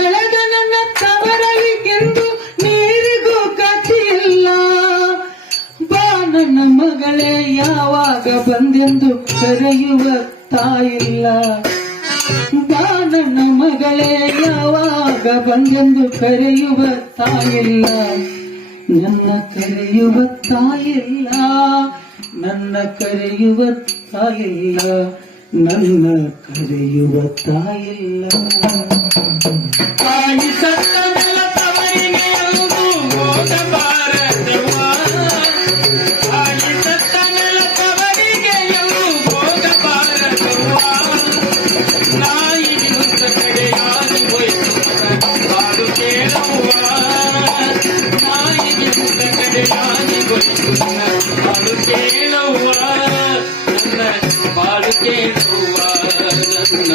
ಬೆಳೆದ ನನ್ನ ತವರಲಿಗೆಂದು ನೀರಿಗೂ ಕಥೆಯಿಲ್ಲ ಬಾ ನನ್ನ ಮಗಳೇ, ಯಾವಾಗ ಬಂದೆಂದು ಕರೆಯುವ ತಾಯಿಲ್ಲ. ಬಾ ನನ್ನ ಮಗಳೇ, ಯಾವಾಗ ಬಂದೆಂದು ಕರೆಯುವ ತಾಯಿಲ್ಲ. ನನ್ನ ಕರೆಯುವ ತಾಯಿಲ್ಲ, ನನ್ನ ಕರೆಯುವ ತಾಯಿಲ್ಲ, ನನ್ನ ಕರೆಯುವ ತಾಯಿಲ್ಲ. ಕೇಳುವ ನನ್ನ ಪಾಡು ಕೇಳುವ ನನ್ನ